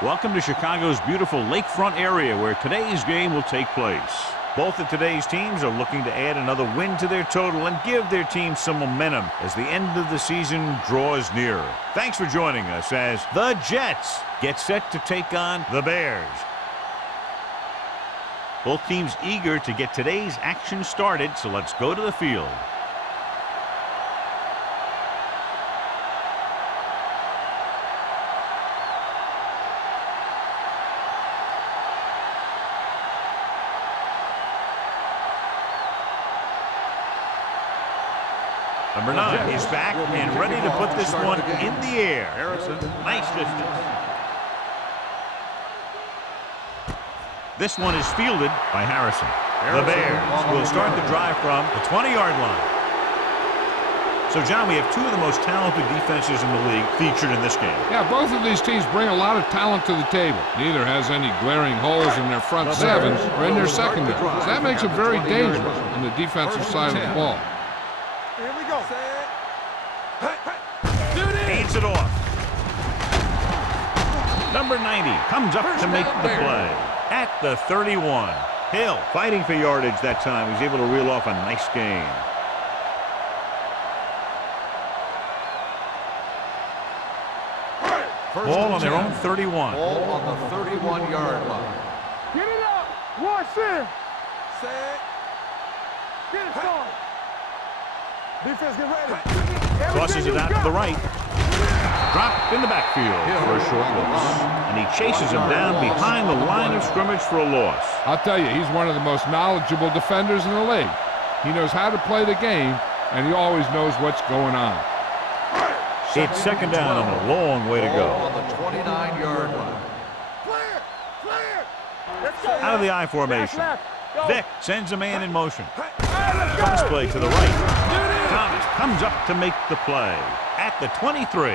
Welcome to Chicago's beautiful lakefront area where today's game will take place. Both of today's teams are looking to add another win to their total and give their team some momentum as the end of the season draws nearer. Thanks for joining us as the Jets get set to take on the Bears. Both teams eager to get today's action started, so let's go to the field. Number 9 is back and ready to put this one in the air. Harrison, nice distance. This one is fielded by Harrison. The Bears will start the drive from the 20-yard line. So, John, we have two of the most talented defenses in the league featured in this game. Yeah, both of these teams bring a lot of talent to the table. Neither has any glaring holes in their front sevens or in their secondary. So that makes it very dangerous on the defensive side of the ball. Here we go. Hands it off. Number 90 comes up to make the play at the 31. Hill fighting for yardage that time. He's able to reel off a nice gain. Ball on their own 31. Ball on the 31-yard line. Get it up. Watch it. Set. Get it started. Defense, get ready. Tosses it out to the right. Dropped in the backfield for a short loss. And he chases him down behind the line of scrimmage for a loss. I'll tell you, he's one of the most knowledgeable defenders in the league. He knows how to play the game, and he always knows what's going on. It's second down and a long way to go. On the 29-yard line. Clear. Clear. Let's go. Out of the I formation. Vick sends a man in motion. Let's Comes go. play to the right. Thomas comes up to make the play at the 23.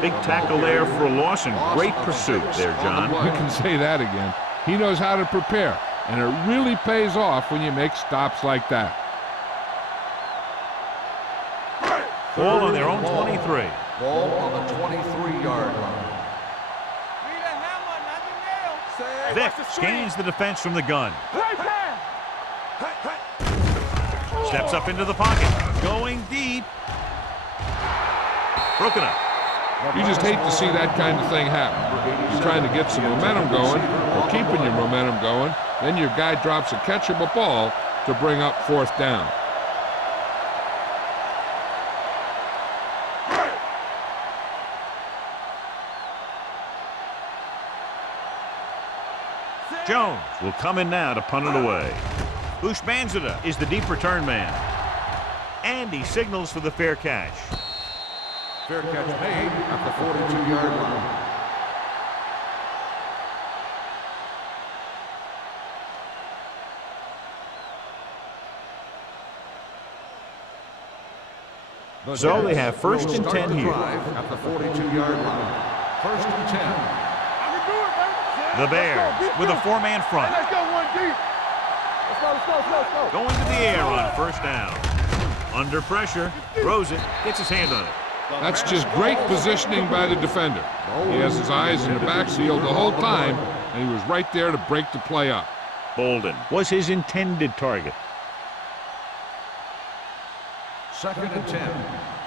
Big tackle there for a loss and great pursuit there, John. You can say that again. He knows how to prepare, and it really pays off when you make stops like that. Ball on their own 23. Ball on the 23-yard line. Vick gains the defense from the gun. Steps up into the pocket. Going deep. Broken up. You just hate to see that kind of thing happen. You're trying to get some momentum going, or keeping your momentum going, then your guy drops a catchable ball to bring up fourth down. Jones will come in now to punt it away. Ushmanzada is the deep return man. And he signals for the fair catch. Fair catch made at the 42-yard line. So they have first and 10 here. At the 42-yard line. First and 10. The Bears with a four-man front. Let's go one deep. Let's go. Going to the air on first down. Under pressure, throws it, gets his hand on it. That's just great positioning by the defender. He has his eyes in the backfield the whole time, and he was right there to break the play up. Bolden was his intended target. Second and 10.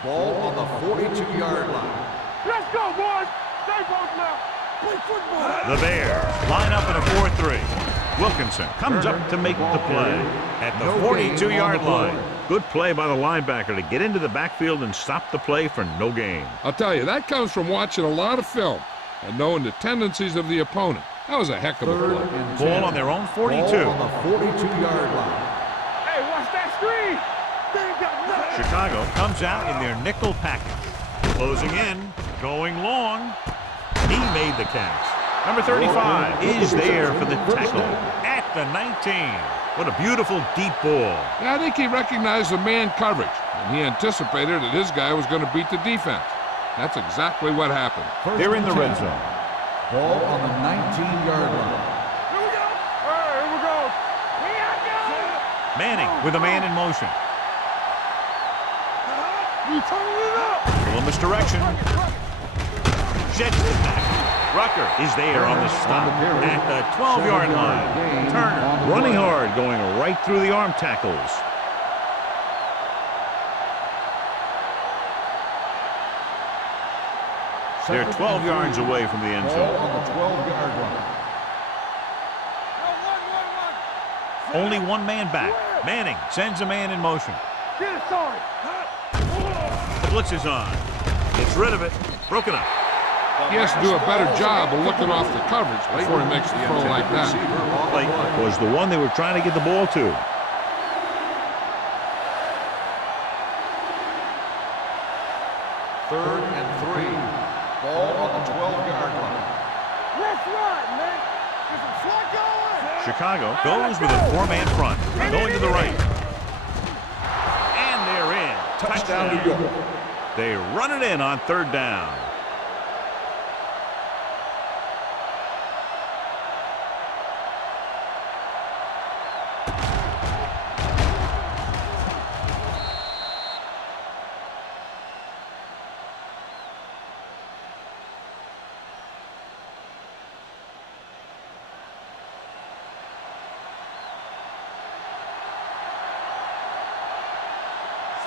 Ball on the 42-yard line. Let's go, boys. Stay both now. Play football. The Bears line up in a 4-3. Wilkinson comes up to make the play at the 42-yard line. Good play by the linebacker to get into the backfield and stop the play for no gain. I'll tell you, that comes from watching a lot of film and knowing the tendencies of the opponent. That was a heck of a play. Ball on their own 42. Ball on the 42-yard line. Hey, watch that screen. They ain't got nothing. Chicago comes out in their nickel package. Closing in, going long. He made the catch. Number 35 is there for the tackle at the 19. What a beautiful deep ball. Yeah, I think he recognized the man coverage, and he anticipated that his guy was going to beat the defense. That's exactly what happened. They're in the red zone. Ball on the 19-yard line. Here we go. Here we go. Manning with a man in motion. You turning it up. Little misdirection. Jets the tackle. Rucker is there on the stop at the 12-yard line. Turner running hard, going right through the arm tackles. They're 12 yards away from the end zone. On the 12-yard line. Only one man back. Manning sends a man in motion. Get it started. The blitz is on. Gets rid of it. Broken up. He has to do a better job of looking off the coverage before he makes the throw like that. Play was the one they were trying to get the ball to. Third and 3. Ball on the 12-yard line. Let's run, man. Get some slot going. Chicago goes with a four-man front. Going to the right. And they're in. Touchdown, New York. They run it in on third down.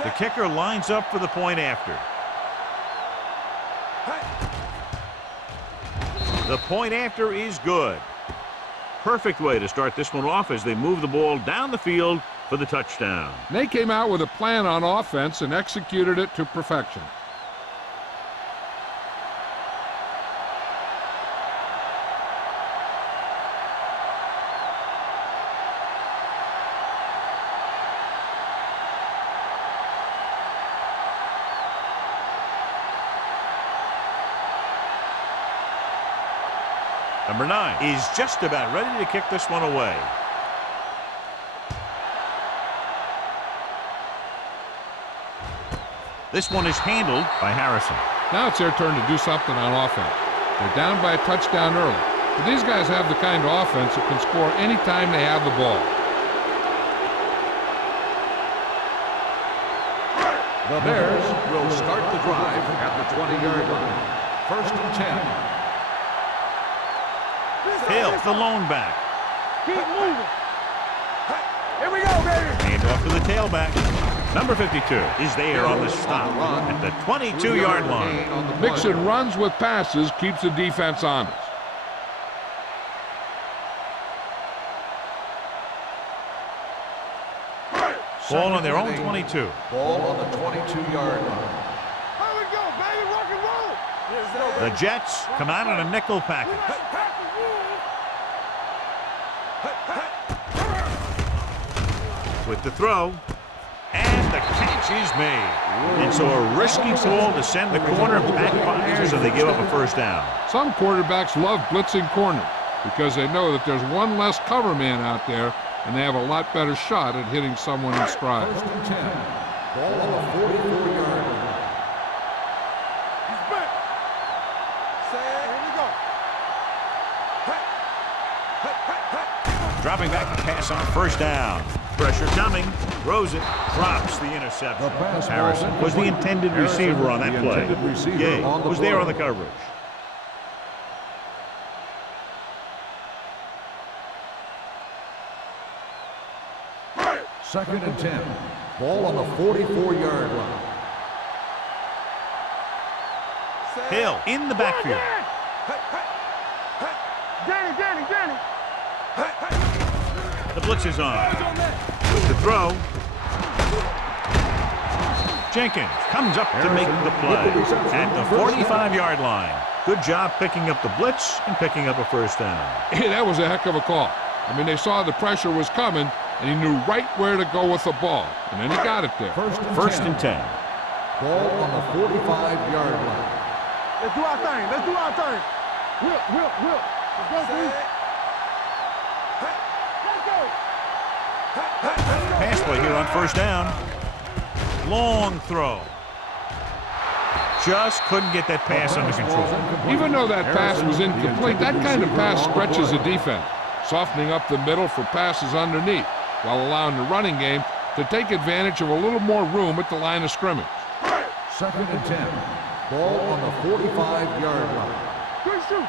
The kicker lines up for the point after. The point after is good. Perfect way to start this one off as they move the ball down the field for the touchdown. They came out with a plan on offense and executed it to perfection. Number 9 is just about ready to kick this one away. This one is handled by Harrison. Now it's their turn to do something on offense. They're down by a touchdown early. But these guys have the kind of offense that can score anytime they have the ball. The Bears will start the drive at the 20-yard line. First and 10. Hill, the lone back. Keep moving. Here we go, baby. Hand off to the tailback. Number 52 is there on the stop at the 22-yard line. Mixing runs with passes keeps the defense honest. Ball on their own 22. Ball on the 22-yard line. Here we go, baby. Rock and roll. The Jets come out in a nickel package. With the throw, and the catch is made. And so a risky pull to send the corner backfires, and they give up a first down. Some quarterbacks love blitzing corners because they know that there's one less cover man out there, and they have a lot better shot at hitting someone in stride. First and 10. Ball on the 44-yard line. He's back. Here we go. Dropping back to pass on first down. Pressure coming, throws it, drops the interception. Harrison was the intended receiver on that play. Yay was there on the coverage. Second and 10. Ball on the 44-yard line. Hill in the backfield. Danny. The blitz is on. With the throw. Jenkins comes up to make the play at the 45-yard line. Good job picking up the blitz and picking up a first down. Hey, that was a heck of a call. I mean, they saw the pressure was coming, and he knew right where to go with the ball. And then he got it there. First and 10. Ball on the 45-yard line. Let's do our thing. Whip. Let's go, dude. Pass play here on first down. Long throw. Just couldn't get that pass under control. Even though that pass was incomplete, that kind of pass stretches the defense, softening up the middle for passes underneath, while allowing the running game to take advantage of a little more room at the line of scrimmage. Second and 10. Ball on the 45-yard line. Good shoot.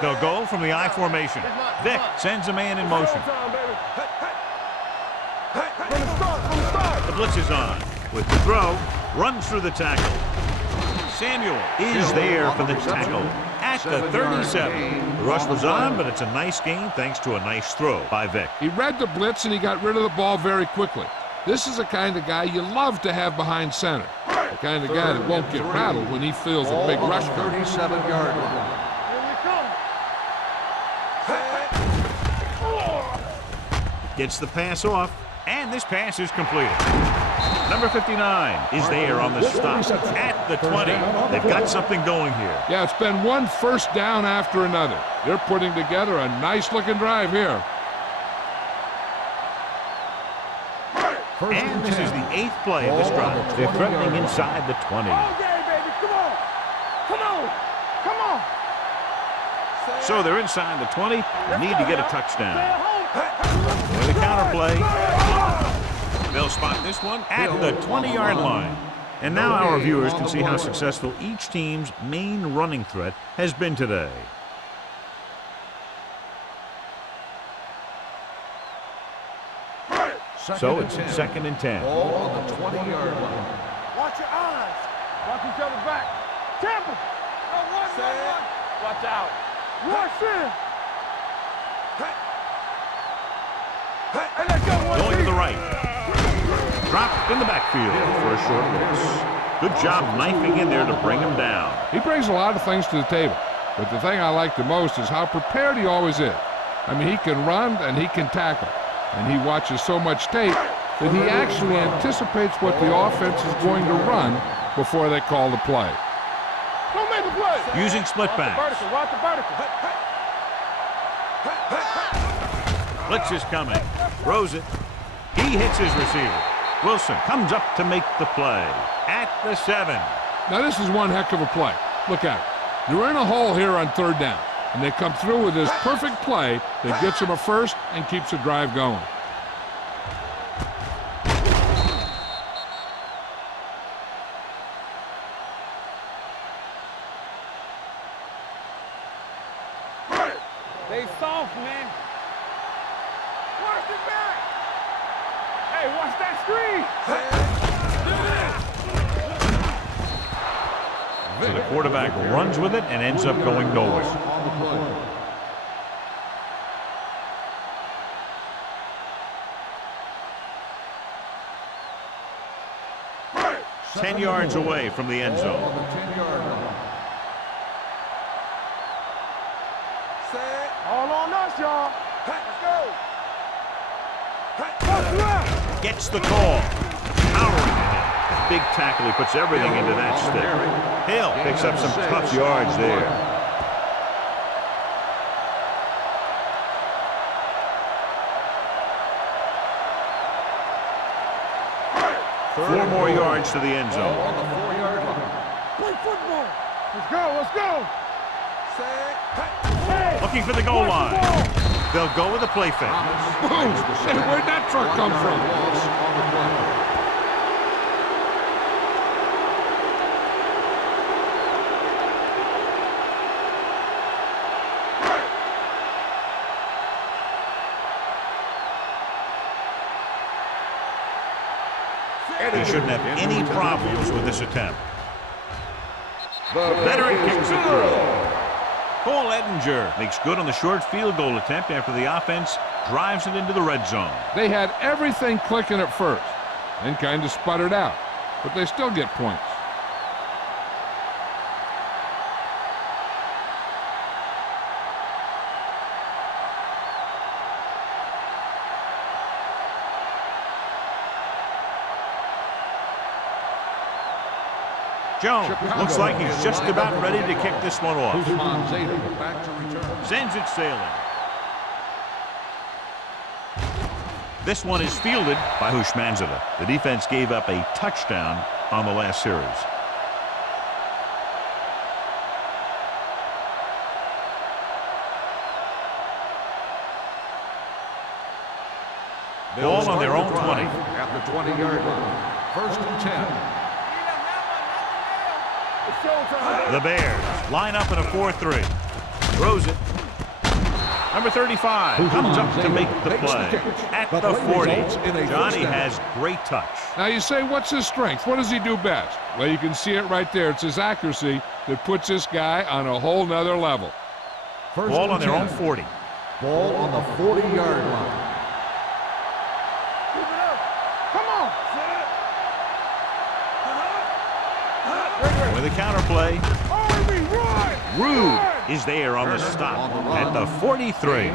They'll go from the I formation. Vic sends a man in motion. Time, baby. From the start. The blitz is on. With the throw, runs through the tackle. Samuel is there for the tackle at the 37. The rush was on, but it's a nice gain thanks to a nice throw by Vic. He read the blitz and he got rid of the ball very quickly. This is the kind of guy you love to have behind center. The kind of guy that won't get rattled when he feels a big rush coming. 37-yard line. Here we come. Gets the pass off, and this pass is completed. Number 59 is there on the stop at the 20. They've got something going here. Yeah, it's been one first down after another. They're putting together a nice-looking drive here. And this is the 8th play of this drive. They're threatening inside the 20. Okay, baby. Come on. Come on. Come on. So they're inside the 20. Need to get a touchdown. With a counter play. They'll spot this one at the 20-yard line. And now our viewers can see how successful each team's main running threat has been today. So it's 2nd and 10. Ball on the 20-yard line. Watch your eyes. Watch each other back. Tampa. One. Watch out. Rush in. Hey, let's go. Going to the right. Dropped in the backfield for a short loss. Good job knifing in there to bring him down. He brings a lot of things to the table, but the thing I like the most is how prepared he always is. I mean, he can run and he can tackle, and he watches so much tape that he actually anticipates what the offense is going to run before they call the play. Don't make the play. Using split backs. Watch the vertical. Blitz is coming. Throws it. He hits his receiver. Wilson comes up to make the play at the 7. Now, this is one heck of a play. Look at it. They're in a hole here on 3rd down, and they come through with this perfect play that gets them a first and keeps the drive going. They soft, man. Watch it back. Hey, watch that screen. So the quarterback runs with it and ends up going nowhere. 10 yards away from the end zone. All on us, y'all. Let's go. Gets the call. Powering it. Big tackle. He puts everything into that stick. Hill picks up some tough yards there. Four more yards to the end zone. On the 4-yard line. Play football. Let's go. Looking for the goal line. They'll go with a play fake. Boom! Hey, where'd that truck come from? Loss on the play. They shouldn't have any problems with this attempt. The veteran kicks it through. Cole Edinger makes good on the short field goal attempt after the offense drives it into the red zone. They had everything clicking at first and kind of sputtered out, but they still get points. Jones looks like he's just about ready to kick this one off. Back to return. Sends it sailing. This one is fielded by Hushmanzada. The defense gave up a touchdown on the last series. Ball on their own 20. At the 20-yard line. 1st and 10. It's showtime. The Bears line up in a 4-3. Throws it. Number 35 comes up to make the play at the 40. Johnny has great touch. Now you say, what's his strength? What does he do best? Well, you can see it right there. It's his accuracy that puts this guy on a whole nother level. Ball on their own 40. Ball on the 40-yard line. Keep it up. Come on. With a counter play. Rude is there on the stop at the 43.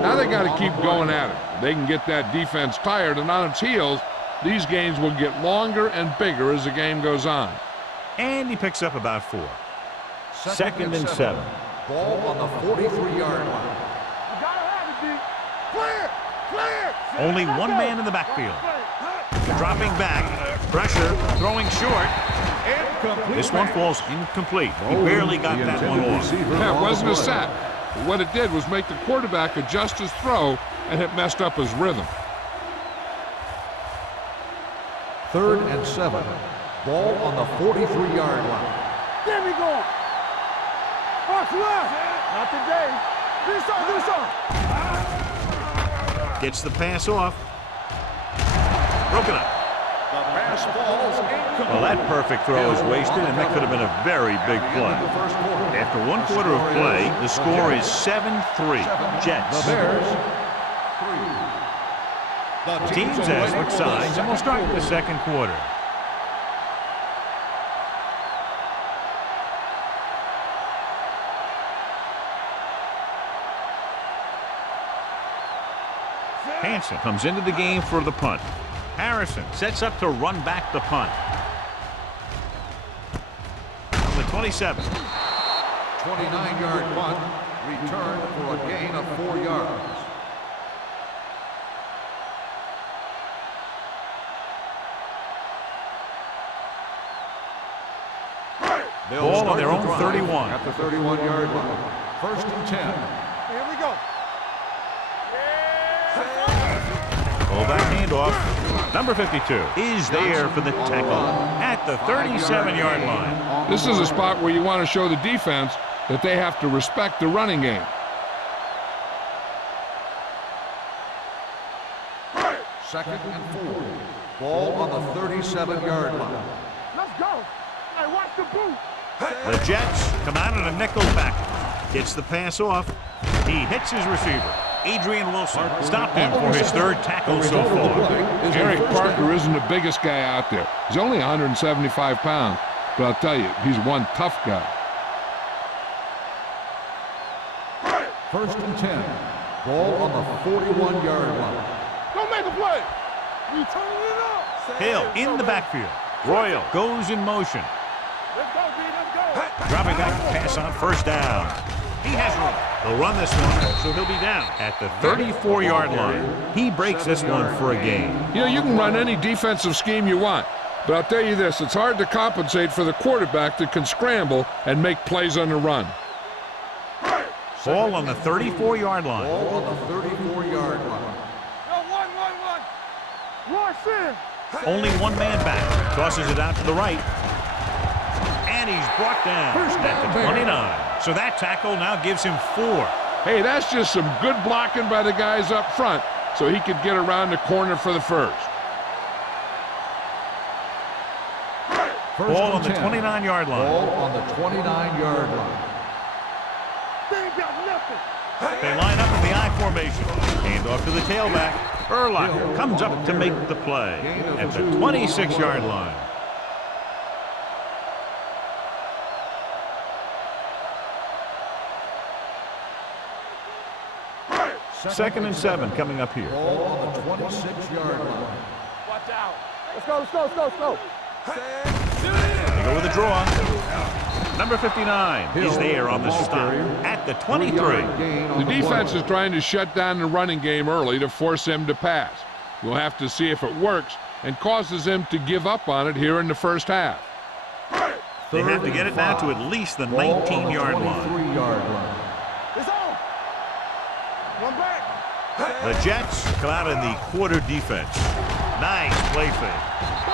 Now they got to keep going at it. They can get that defense tired and on its heels. These games will get longer and bigger as the game goes on. And he picks up about 4. Second and 7. Ball on the 43-yard line. You gotta have it, D. Clear. Clear. Only one man in the backfield. Dropping back. Pressure. Throwing short. This one falls incomplete. He barely got that one off. Yeah, it wasn't a sack. What it did was make the quarterback adjust his throw, and it messed up his rhythm. 3rd and 7. Ball on the 43-yard line. There we go. Box left. Not today. Do something. Gets the pass off. Broken up. The pass falls incomplete. Well, that perfect throw is wasted, and that could have been a very big play. After 1 quarter of play, the score is 7-3. Jets. The Bears. 3. Teams have switched sides, and we'll start the second quarter. Hansen comes into the game for the punt. Harrison sets up to run back the punt. From the 27. 29-yard punt. Return for a gain of 4 yards. Ball on their own 31. At the 31-yard line. 1st and 10. Here we go. Pull back handoff. Number 52 is there for the tackle at the 37-yard line. This is a spot where you want to show the defense that they have to respect the running game. 2nd and 4. Ball on the 37-yard line. Let's go. Hey, watch the boot. The Jets come out in a nickel back. Gets the pass off. He hits his receiver. Adrian Wilson stopped him for his 3rd tackle so far. Eric Parker isn't the biggest guy out there. He's only 175 pounds, but I'll tell you, he's one tough guy. 1st and 10. Ball on the 41-yard line. Don't make a play. We turning it up. Hill in the backfield. Royal goes in motion. Let's go, D. Let's go. Dropping back to pass on 1st down. He has room. They'll run this one, so he'll be down at the 34-yard line. He breaks this one for a gain. You know, you can run any defensive scheme you want, but I'll tell you this, it's hard to compensate for the quarterback that can scramble and make plays on the run. Ball on the 34-yard line. Ball on the 34-yard line. Yo, 1. Rush in. Only one man back. Tosses it out to the right. And he's brought down at the 29. So that tackle now gives him 4. Hey, that's just some good blocking by the guys up front so he could get around the corner for the 1st. Ball on the 29-yard line. Ball on the 29-yard line. They ain't got nothing. They line up in the I formation. Hand off to the tailback. Urlacher comes up to make the play at the 26-yard line. 2nd and 7 coming up here. Ball on the 26-yard line. Watch out. Let's go. They go with a draw. Number 59 is there on the stop at the 23. The defense is trying to shut down the running game early to force him to pass. We'll have to see if it works and causes him to give up on it here in the 1st half. They have to get it now to at least the 19-yard line. 23-yard line. It's on. One back. The Jets come out in the quarter defense. Nice play fake.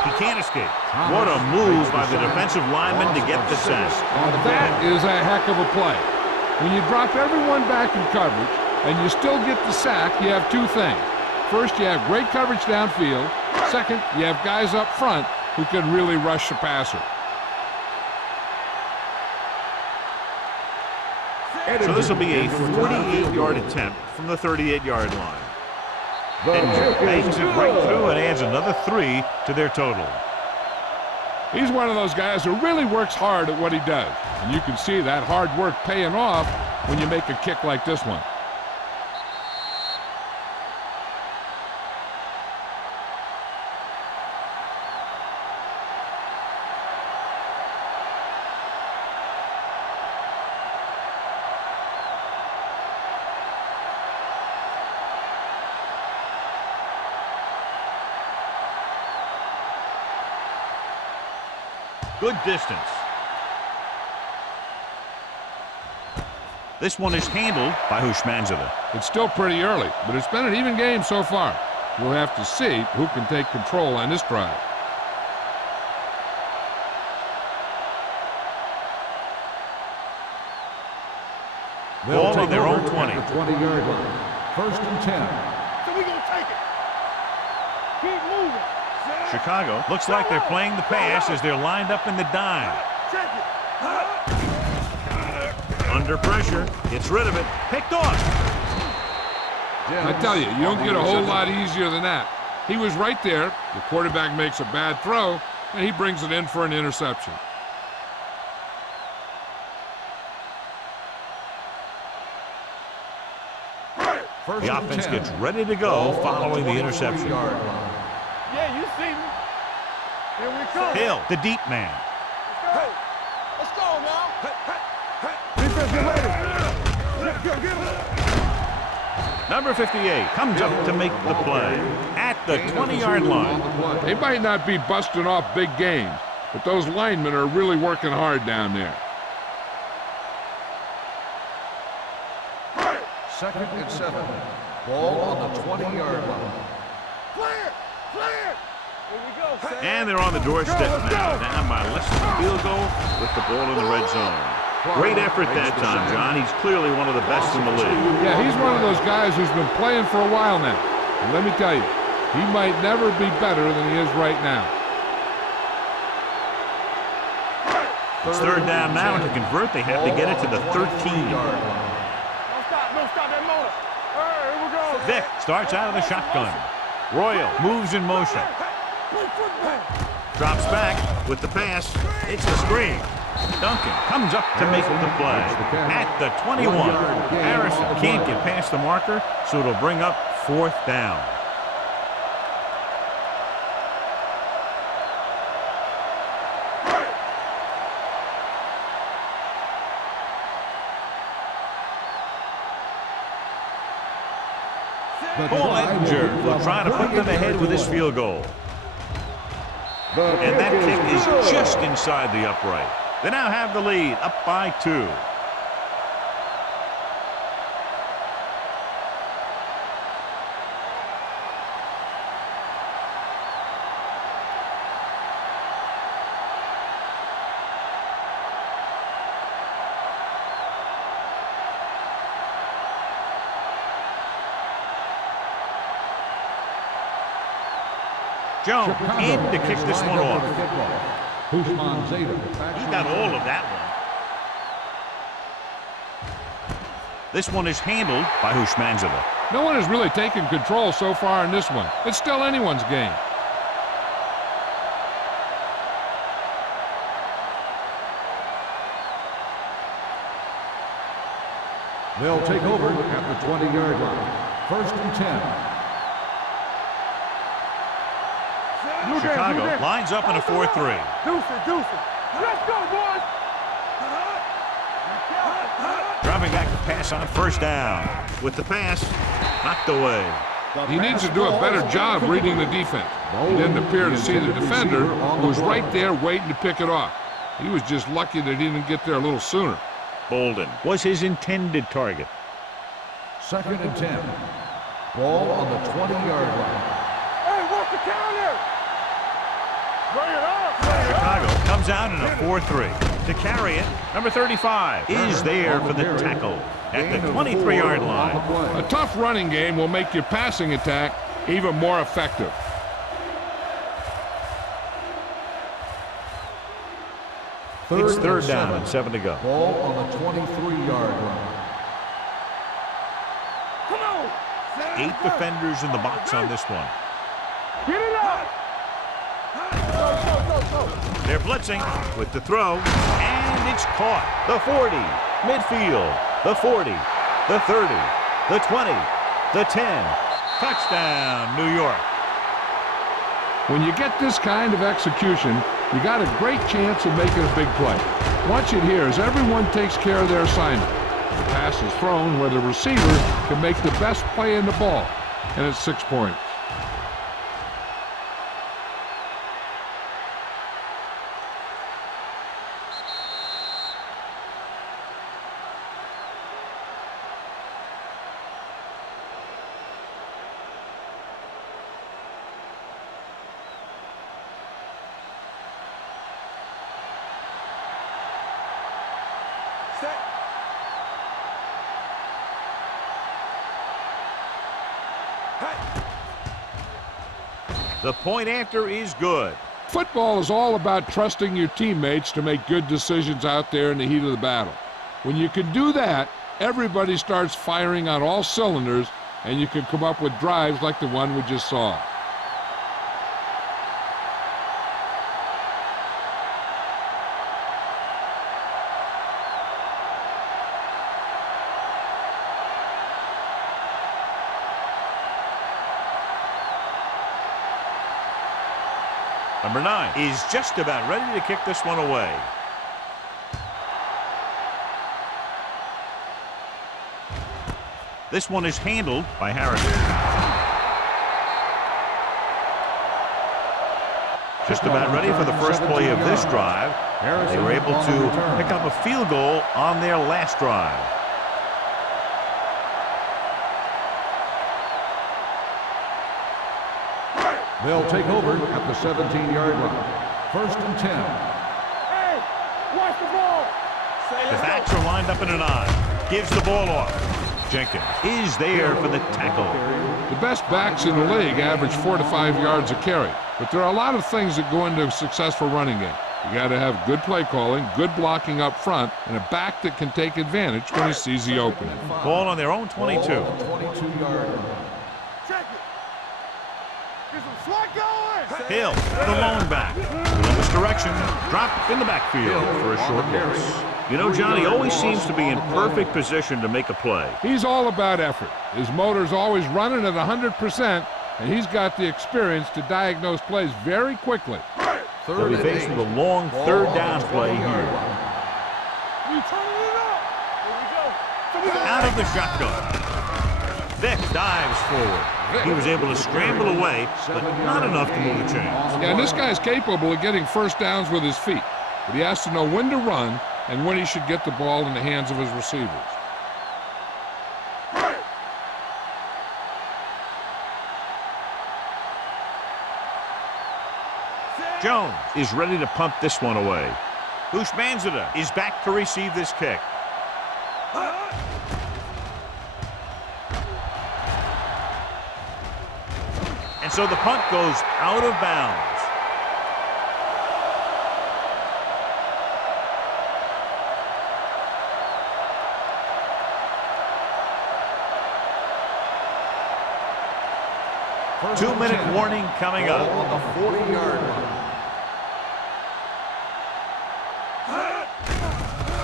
He can't escape. What a move by the defensive lineman to get the sack. Now that is a heck of a play. When you drop everyone back in coverage and you still get the sack, you have two things. First, you have great coverage downfield. Second, you have guys up front who can really rush the passer. So this will be a 48-yard attempt from the 38-yard line. Bangs it right through and adds another 3 to their total. He's one of those guys who really works hard at what he does. And you can see that hard work paying off when you make a kick like this one. Good distance. This one is handled by Hushmanzada. It's still pretty early, but it's been an even game so far. We'll have to see who can take control on this drive. Ball on their own 20. 20-yard line. 1st and 10. So we gonna take it. Keep moving. Chicago looks like they're playing the pass as they're lined up in the dime. Check it. Under pressure, gets rid of it, picked off. I tell you, you don't get a whole lot easier than that. He was right there. The quarterback makes a bad throw, and he brings it in for an interception. The offense gets ready to go following the interception. Yeah, you see me. Here we come. Hill, the deep man. Let's go now. Defense, get ready. Get him. Number 58 comes up to make the play at the 20-yard line. They might not be busting off big games, but those linemen are really working hard down there. 2nd and 7. Ball on the 20-yard line. Clear. Here we go. And they're on the doorstep now, down by less than a field goal with the ball in the red zone. Great effort that time, John. He's clearly one of the best in the league. Yeah, he's one of those guys who's been playing for a while now. And let me tell you, he might never be better than he is right now. It's 3rd down now, and to convert, they have to get it to the 13. Don't stop that motor. All right, here we go. Vick starts out of the shotgun. Royal moves in motion. Drops back with the pass. It's a screen. Duncan comes up to make the play at the 21. Harrison can't get past the marker, so it'll bring up 4th down. Paul Ettinger will try to put them ahead with his field goal. And that kick is just inside the upright. They now have the lead, up by 2. Jones in to kick this one off. He got all of that one. This one is handled by Hushmanzada. No one has really taken control so far in this one. It's still anyone's game. They'll take over at the 20-yard line. 1st and 10. Chicago lines up in a 4-3. Deuce it. Let's go, boys. Dropping back to pass on 1st down. With the pass, knocked away. He needs to do a better job reading the defense. He didn't appear to see the defender, who was right there waiting to pick it off. He was just lucky that he didn't get there a little sooner. Bolden was his intended target. 2nd and 10. Ball on the 20-yard line. Hey, what's the count? Chicago comes out in a 4-3. To carry it, number 35 is there for the tackle at the 23-yard line. A tough running game will make your passing attack even more effective. It's third down and 7 to go. Ball on the 23-yard line. 8 defenders in the box on this one. Get it up! They're blitzing with the throw, and it's caught. The 40, midfield, the 40, the 30, the 20, the 10. Touchdown, New York. When you get this kind of execution, you got a great chance of making a big play. Watch it here as everyone takes care of their assignment. The pass is thrown where the receiver can make the best play in the ball, and it's 6 points. The point after is good. Football is all about trusting your teammates to make good decisions out there in the heat of the battle. When you can do that, everybody starts firing on all cylinders, and you can come up with drives like the one we just saw. Number 9 is just about ready to kick this one away. This one is handled by Harrison. Just about ready for the first play of this drive. They were able to pick up a field goal on their last drive. They'll take over at the 17-yard line. First and 10. Hey, watch the ball. The backs are lined up in an I. Gives the ball off. Jenkins is there for the tackle. The best backs in the league average 4 to 5 yards a carry, but there are a lot of things that go into a successful running game. You got to have good play calling, good blocking up front, and a back that can take advantage when he sees the opening. Ball on their own 22. 22-yard line. Check it. Get some slot going. Hill, the lone back. Columbus direction. Drop in the backfield for a short loss. You know, Johnny always seems to be in perfect position to make a play. He's all about effort. His motor's always running at 100%, and he's got the experience to diagnose plays very quickly. They'll be faced with a long third down play here. We turning it up. Here we go. Out of the shotgun. Vick dives forward. He was able to scramble away, but not enough to move the chains. Yeah, and this guy's capable of getting first downs with his feet, but he has to know when to run and when he should get the ball in the hands of his receivers. Jones is ready to punt this one away. Ushmanzada is back to receive this kick. And so the punt goes out of bounds. Two-minute warning coming up. On the 40-yard line.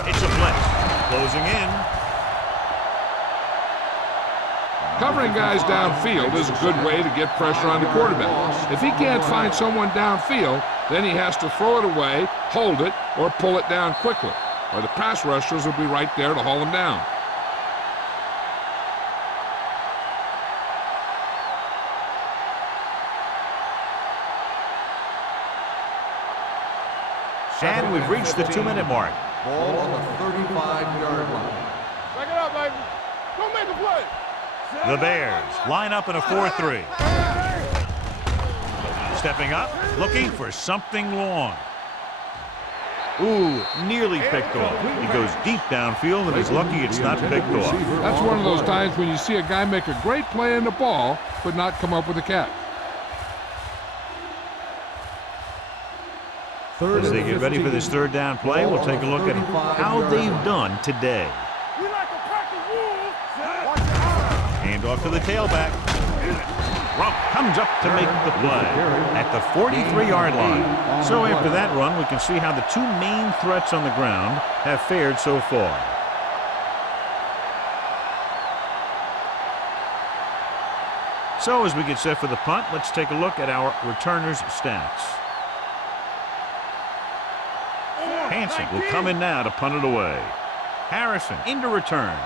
It's a blitz. Closing in. Covering guys downfield is a good way to get pressure on the quarterback. If he can't find someone downfield, then he has to throw it away, hold it, or pull it down quickly, or the pass rushers will be right there to haul him down. And we've reached the 2-minute mark. Ball on the 35-yard line. Back it up, baby. Don't make a play. The Bears line up in a 4-3. Stepping up, looking for something long. Ooh, nearly picked off. He goes deep downfield and is lucky it's not picked off. That's one of those times when you see a guy make a great play in the ball, but not come up with a catch. As they get ready for this third down play, we'll take a look at how they've done today. Hand off to the tailback. Rump comes up to make the play at the 43-yard line. So after that run, we can see how the two main threats on the ground have fared so far. So as we get set for the punt, let's take a look at our returners' stats. Hansen will come in now to punt it away. Harrison into return.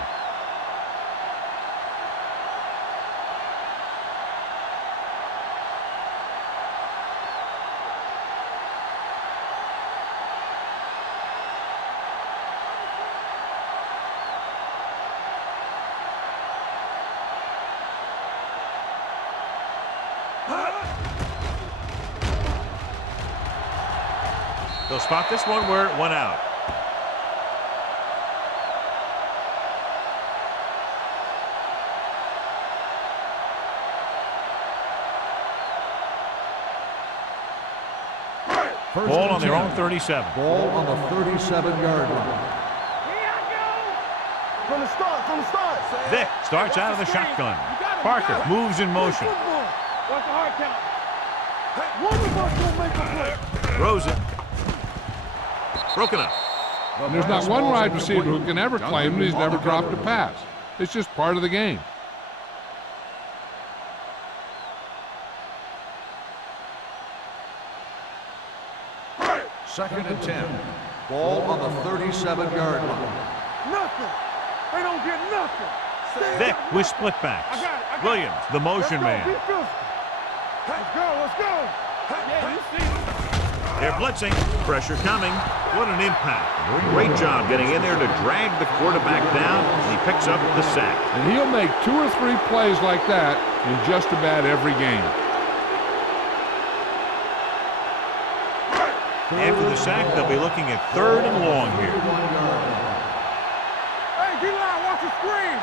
They'll spot this one where it went out. Ball on their own 37. Ball on the 37-yard line. From the start. Vick starts out of the shotgun. Parker moves in motion. Watch the hard count. One of us will make a play. Throws it. Broken up. And there's not one wide receiver who can ever claim that he's never dropped a pass. It's just part of the game. Second and 10. Ball on the 37-yard line. Nothing. They don't get nothing. Vick with split backs. Williams, the motion man. Let's go. Yeah, you see it. They're blitzing. Pressure coming. What an impact. Great job getting in there to drag the quarterback down. And he picks up the sack. And he'll make 2 or 3 plays like that in just about every game. After the sack, they'll be looking at 3rd and long here. Hey, D-line, watch the screen.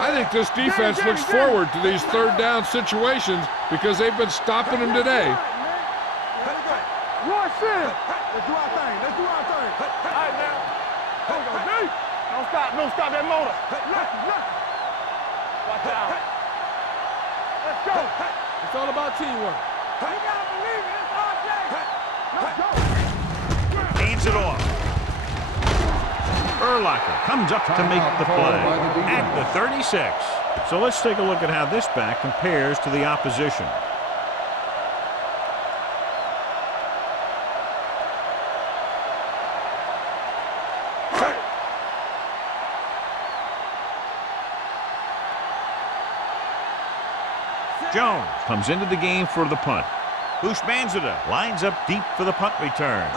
I think this defense looks forward to these third down situations because they've been stopping them today. Rush in. Let's do our thing. All right, now. There we go, D. Don't stop that motor. Nothing. Watch out. Let's go. It's all about teamwork. You gotta believe it. It's RJ. Let's go. Hands it off. Urlacher comes up to make the play at the 36. So let's take a look at how this back compares to the opposition. Jones comes into the game for the punt. Bushmanzada lines up deep for the punt return.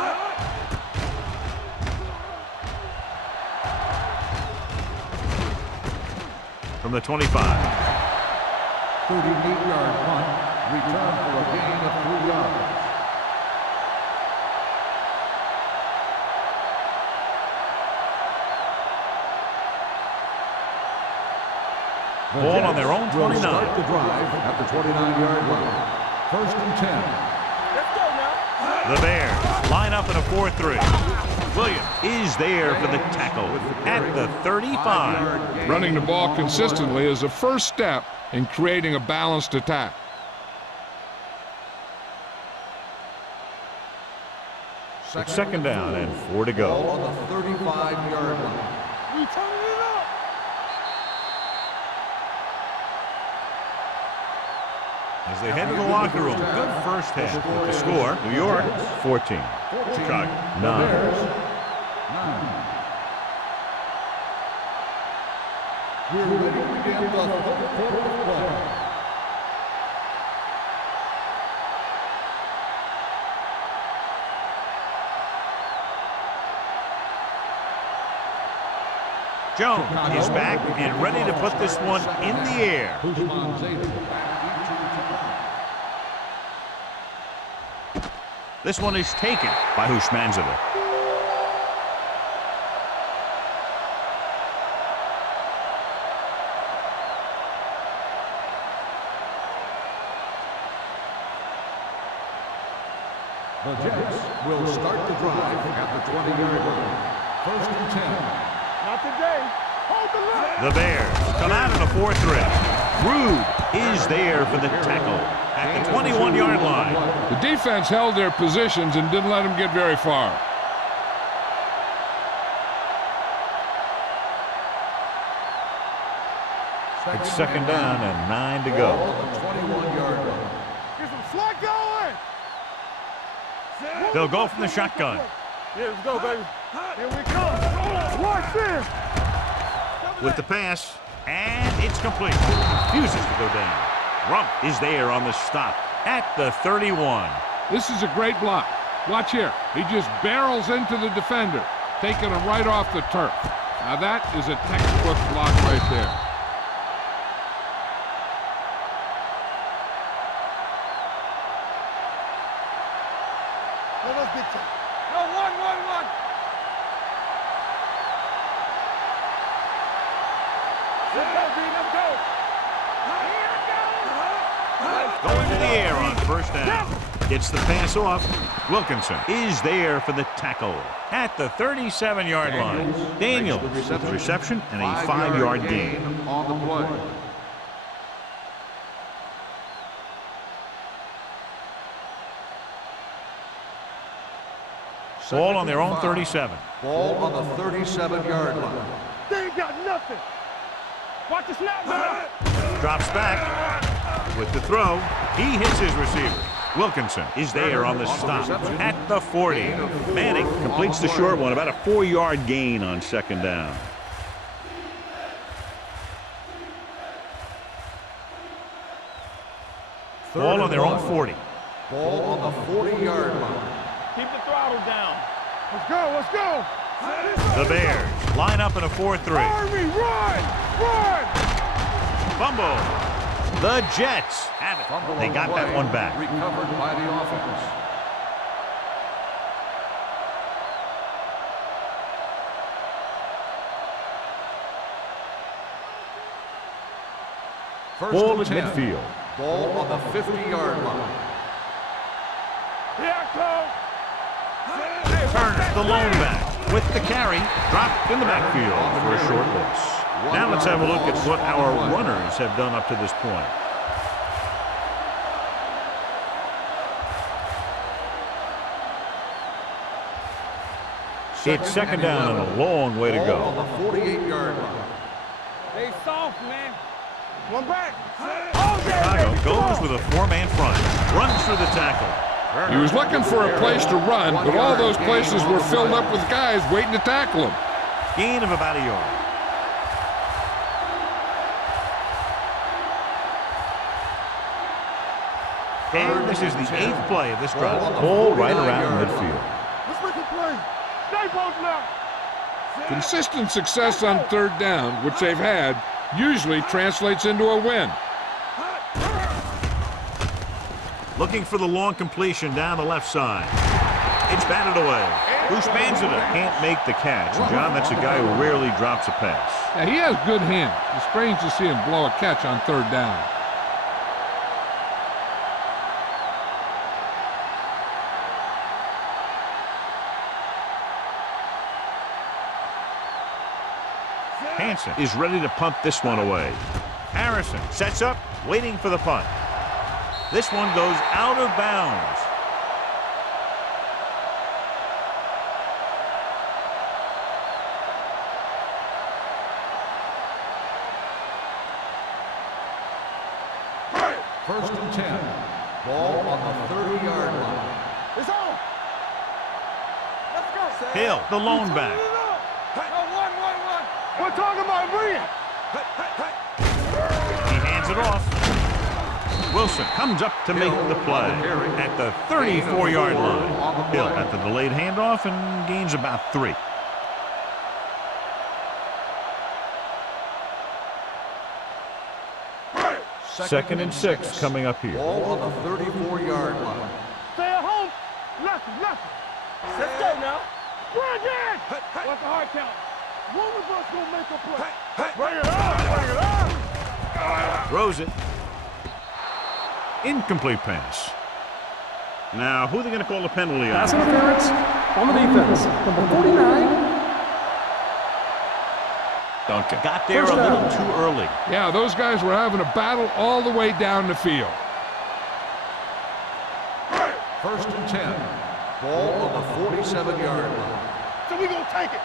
From the 25. 38-yard punt. Return for a gain of 3 yards. Ball on their own 29. Start the drive at the 29-yard line. 1st and 10. Let's go now. The Bears line up in a 4-3. Williams is there for the tackle at the 35. Running the ball consistently is the first step in creating a balanced attack. It's 2nd down and 4 to go. Ball on the 35-yard line. We turning it up. As they head to the locker room, good first half. With the score, New York 14, Chicago 9. We're ready to begin the third quarter of play. Jones is back and ready to put this one in the air. This one is taken by Hushmanzada. The Jets will start the drive at the 20-yard line. First and 10. Not today. Hold the line. The Bears come out in a 4-3. Rude is there for the tackle at the 21-yard line. The defense held their positions and didn't let them get very far. It's second down and 9 to go. 21-yard line. Get some slack going. They'll go from the shotgun. Yeah, let's go, baby. Here we come. Watch this. With the pass, and it's complete. Refuses to go down. Rump is there on the stop at the 31. This is a great block. Watch here. He just barrels into the defender, taking him right off the turf. Now that is a textbook block right there. No, one. Let's go. Going to the air on first down. Gets the pass off. Wilkinson is there for the tackle at the 37-yard line. Daniels with the reception and a 5-yard gain. On the play. Ball on their own 37. Ball on the 37-yard line. They ain't got nothing. Watch the snap, man. Drops back with the throw. He hits his receiver. Wilkinson is there on the stop at the 40. Manning completes the short one, about a 4-yard gain on second down. Ball on their own 40. Ball on the 40-yard line. Keep the throttle down. Let's go. The Bears line up in a 4-3. Army, run. Fumble. The Jets have it. Fumble They on got the that play, one back. Recovered by the offense. First Ball and at 10. midfield. Ball on the 50-yard line. Here I come. Turner, the lone back, with the carry, dropped in the backfield for a short loss. Now let's have a look at what our runners have done up to this point. It's second down and a long way to Ball go. on the 48-yard line. They soft, man. One back. Chicago goes with a 4-man front, runs through the tackle. He was looking for a place to run, but all those places were filled up with guys waiting to tackle him. Gain of about a yard. And this is the 8th play of this drive. Ball right around midfield. Let's make a play. Stay both now. Consistent success on third down, which they've had, usually translates into a win. Looking for the long completion down the left side. It's batted away. Hushmanzada can't make the catch. And John, that's a guy who rarely drops a pass. Now, he has good hands. It's strange to see him blow a catch on third down. Hansen is ready to punt this one away. Harrison sets up, waiting for the punt. This one goes out of bounds. First and 10. Ball on the 30-yard line. It's on. Let's go. Hill, the lone back. One. We're talking about bringing. He hands it off. Wilson comes up to make the play at the 34-yard line. Hill at the delayed handoff and gains about 3. Second and 6 coming up here. Ball on the 34-yard line. Stay at home. Let's Nothing. Let's go now. Bring it! What's the hard count? One of us gonna make a play. Bring it up! Throws it. Incomplete pass. Now, who are they going to call the penalty on? Pass interference on the defense. Number 49. Duncan got there First a little down. too early. Yeah, those guys were having a battle all the way down the field. First and 10. Ball on the 47-yard line. So we gonna take it.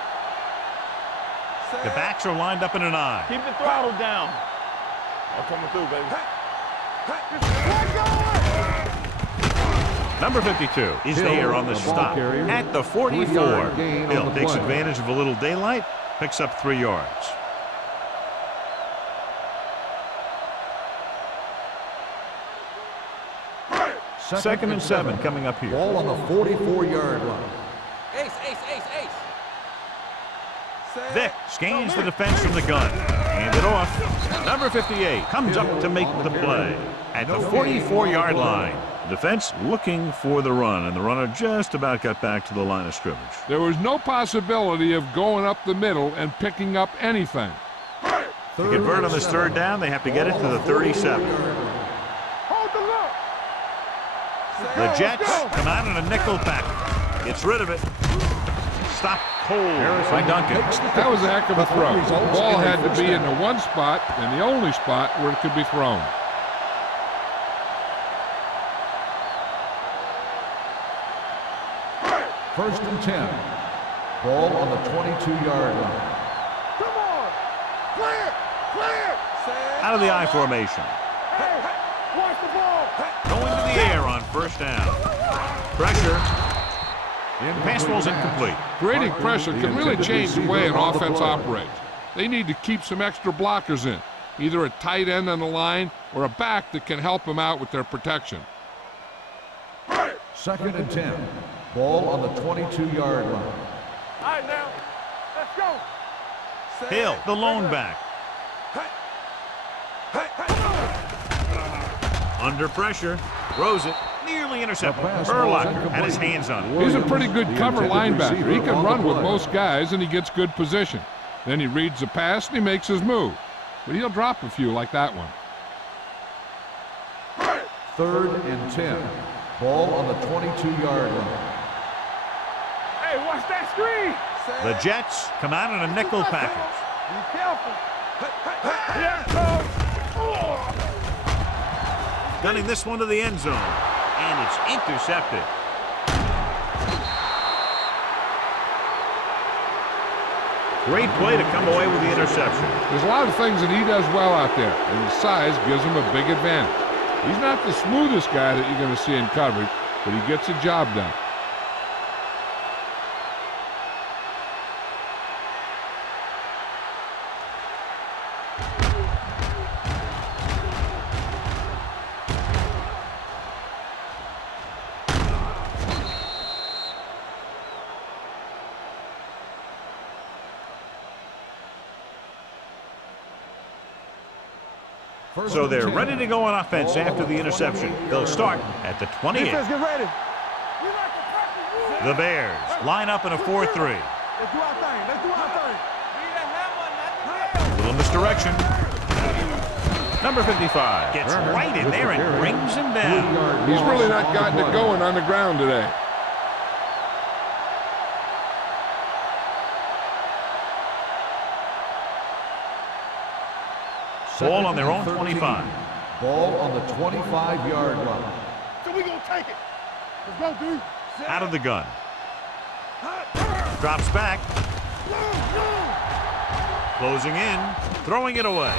The backs are lined up in an I. Keep the throttle down. I'm coming through, baby. Number 52 is there on the stop at the 44. 3-yard gain on Hill the takes play. advantage of a little daylight, picks up 3 yards. Second and 7 coming up here. Ball on the 44-yard line. Ace. Vic scans the defense from the gun. Hand it off. Number 58 comes up to make the play at the 44-yard line. The defense looking for the run, and the runner just about got back to the line of scrimmage. There was no possibility of going up the middle and picking up anything. To convert on this third down, they have to get it to the 37. Hold the look. The Jets come out in a nickel package. Gets rid of it. Stop cold by Duncan. That was a heck of a throw. The ball had to be in the one spot and the only spot where it could be thrown. First and 10. Ball on the 22-yard line. Come on. Clear. Out of the I formation. Hey, watch the ball. Going to the air on first down. Pressure. Pass ball's incomplete. Creating pressure can really change the way an offense operates. They need to keep some extra blockers in, either a tight end on the line or a back that can help them out with their protection. Second and 10. Ball on the 22-yard line. All right, now. Let's go. Hill, the lone back. Under pressure. Throws it. Nearly intercepted. Urlacher had his hands on it. He's a pretty good cover linebacker. He can run with most guys, and he gets good position. Then he reads the pass, and he makes his move. But he'll drop a few like that one. Third and 10. Ball on the 22-yard line. Hey, watch that screen. The Jets come out in a nickel package. Be careful. Here it comes. Gunning this one to the end zone. And it's intercepted. Great play to come away with the interception. There's a lot of things that he does well out there, and his size gives him a big advantage. He's not the smoothest guy that you're going to see in coverage, but he gets the job done. So they're ready to go on offense after the interception. They'll start at the 28. Defense, get ready. The Bears line up in a 4-3. Let's do our thing. A little misdirection. Number 55 gets right in there and brings him down. He's really not gotten it going on the ground today. Ball on their own 25. Ball on the 25-yard line. So we gonna take it. Let's go, D. Out of the gun. Drops back. Closing in. Throwing it away.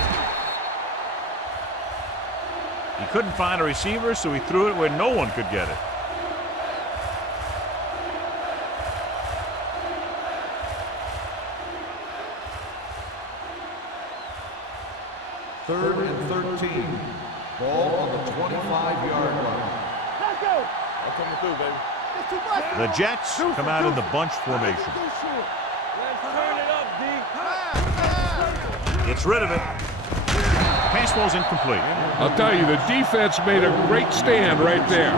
He couldn't find a receiver, so he threw it where no one could get it. Third and 13. Ball on the 25-yard line. Let's go. I'm coming through, baby. It's too much. The Jets come out in the bunch formation. Let's turn it up, D. Gets rid of it. Pass ball's incomplete. I'll tell you, the defense made a great stand right there.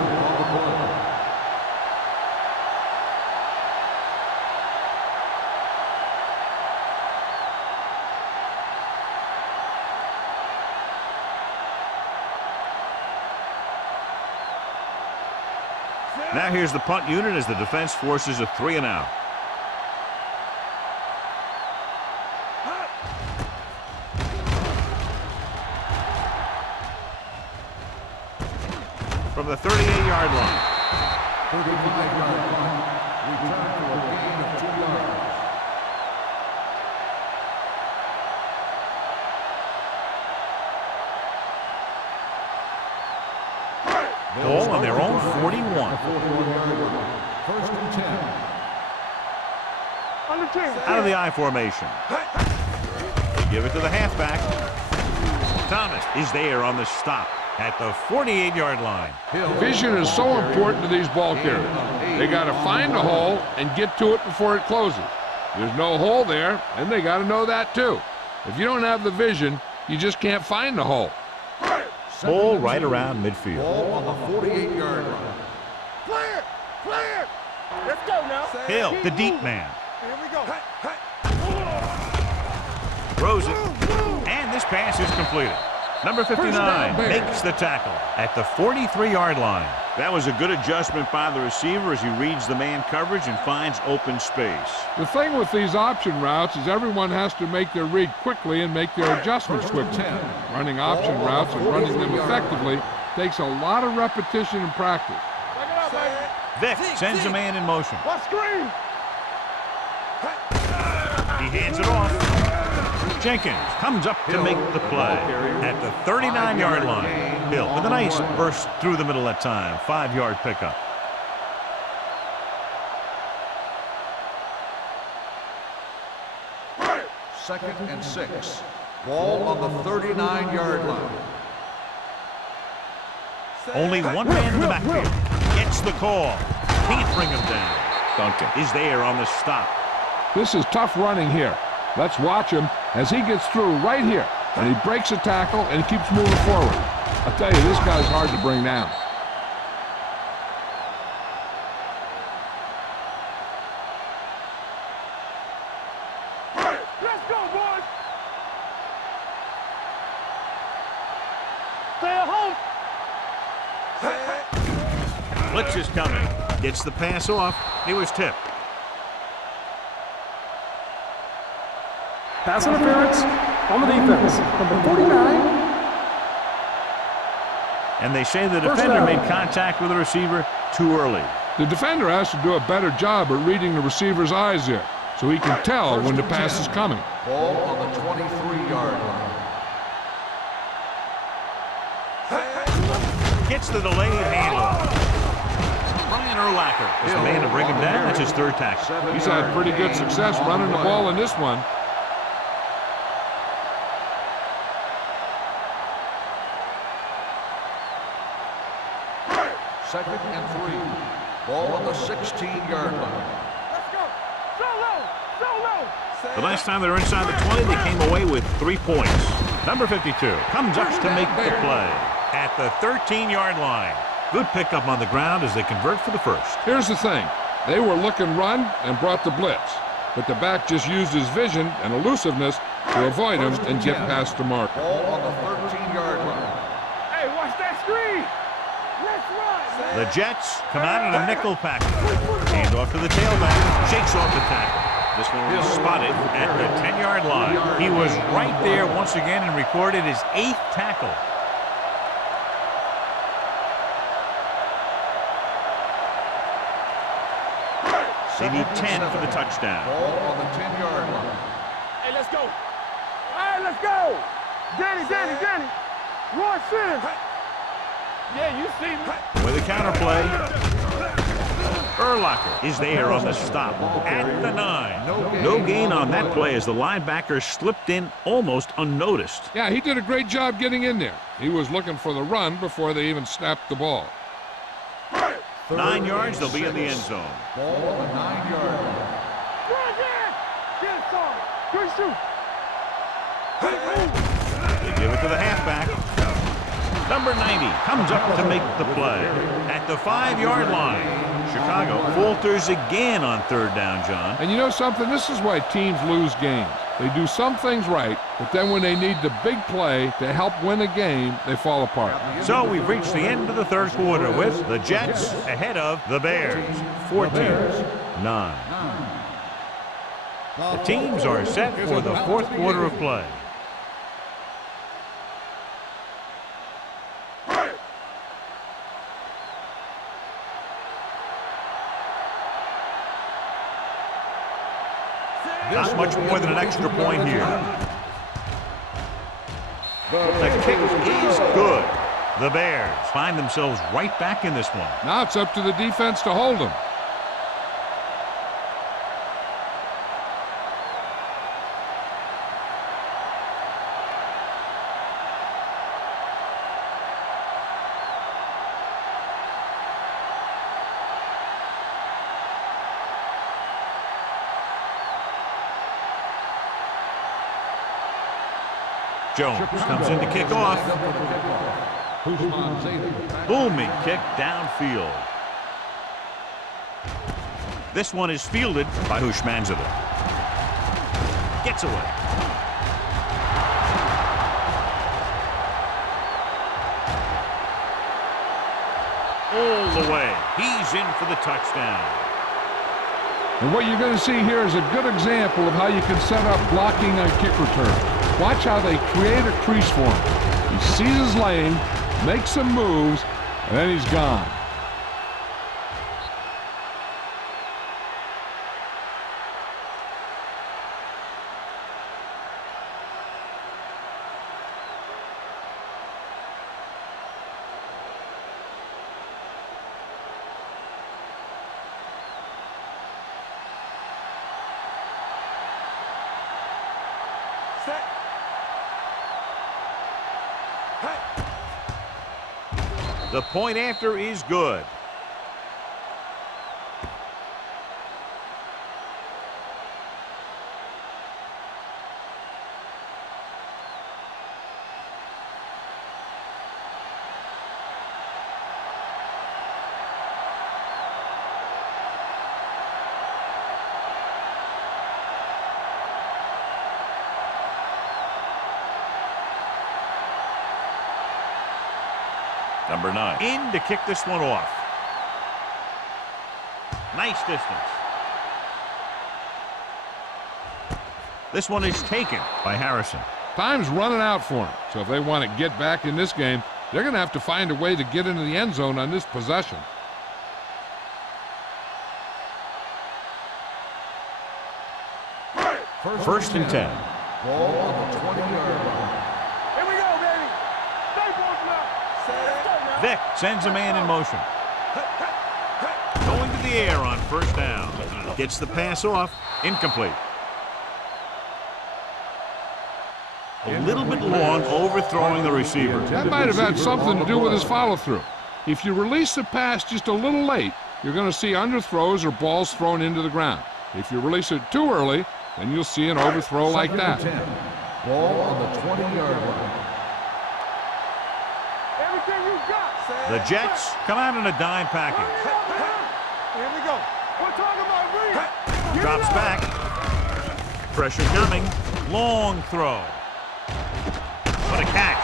Now here's the punt unit as the defense forces a 3-and-out. From the 38-yard line. 35-yard line. Return for a gain of 2 yards. Ball on their own 41. 41-yard line. First and 10. On the 10. Out of the I formation. They give it to the halfback. Thomas is there on the stop at the 48-yard line. Vision is so important to these ball carriers. They got to find a hole and get to it before it closes. There's no hole there, and they got to know that too. If you don't have the vision, you just can't find the hole. Ball right around midfield. Ball on the 48-yard line. Clear! Clear! Let's go now. Hill, the deep man. Here we go. Throws it. And this pass is completed. Number 59 makes the tackle at the 43-yard line. That was a good adjustment by the receiver as he reads the man coverage and finds open space. The thing with these option routes is everyone has to make their read quickly and make their adjustments quickly. Running option routes and running them effectively takes a lot of repetition and practice. Check it out, baby. Vic sends a man in motion. What screen? He hands it off. Jenkins comes up to make the play at the 39-yard line. Hill with a nice burst through the middle that time. 5-yard pickup. Second and 6. Ball on the 39-yard line. Only one man in the backfield. Gets the call. Can't bring him down. Duncan is there on the stop. This is tough running here. Let's watch him as he gets through right here. And he breaks a tackle and he keeps moving forward. I'll tell you, this guy's hard to bring down. Let's go, boys. Stay at home. Blitz is coming. Gets the pass off. He was tipped. Pass interference on the defense. Number 49. And they say the defender made contact with the receiver too early. The defender has to do a better job at reading the receiver's eyes here, so he can tell when the pass is coming. Ball on the 23-yard line. Gets the delayed handoff. Brian Urlacher is the man to bring him down. That's his third tackle. He's had pretty good success running the ball in this one. Second and 3. Ball on the 16-yard line. Let's go. Solo. Solo. The last time they were inside the 20, they came away with 3 points. Number 52 comes up to make the play at the 13-yard line. Good pickup on the ground as they convert for the first. Here's the thing. They were looking run and brought the blitz, but the back just used his vision and elusiveness to avoid him and get past the marker. Ball on the 13-yard line. Hey, watch that screen. Let's run. The Jets come out in a nickel package. Hand off to the tailback. Shakes off the tackle. This one was spotted at the 10-yard line. He was right there once again and recorded his 8th tackle. They need 10 for the touchdown. Ball on the 10-yard line. Hey, let's go. All right, let's go. Danny. Roy Sims. Yeah, you see me. With a counterplay, Urlacher is there on the stop at the 9. No gain on that play as the linebacker slipped in almost unnoticed. Yeah, he did a great job getting in there. He was looking for the run before they even snapped the ball. 9 yards, they'll be in the end zone. Ball on the 9-yard line. Run, Dan. Get it, son. Good shoot. They give it to the halfback. Number 90 comes up to make the play at the 5-yard line. Chicago falters again on third down, John. And you know something? This is why teams lose games. They do some things right, but then when they need the big play to help win a game, they fall apart. So we've reached the end of the third quarter with the Jets ahead of the Bears, 14-9. The teams are set for the fourth quarter of play. Not much more than an extra point here. The kick is good. The Bears find themselves right back in this one. Now it's up to the defense to hold them. Jones comes in to kick off. Booming kick downfield. This one is fielded by Hushmanzada. Gets away. All the way. He's in for the touchdown. And what you're going to see here is a good example of how you can set up blocking on kick return. Watch how they create a crease for him. He sees his lane, makes some moves, and then he's gone. The point after is good. Number 9 in to kick this one off. Nice distance. This one is taken by Harrison. Time's running out for him. So if they want to get back in this game, they're going to have to find a way to get into the end zone on this possession. First and 10. Ball on the 20-yard line. Here we go, baby. Stay both now. Vic sends a man in motion. Going to the air on first down. Gets the pass off. Incomplete. A little bit long, overthrowing the receiver. That might have had something to do with his follow-through. If you release the pass just a little late, you're going to see underthrows or balls thrown into the ground. If you release it too early, then you'll see an overthrow like that. Ball on the 20-yard line. Everything you got. The Jets come out in a dime package. Here we go. We're talking about read. Drops back. Pressure coming. Long throw. What a catch.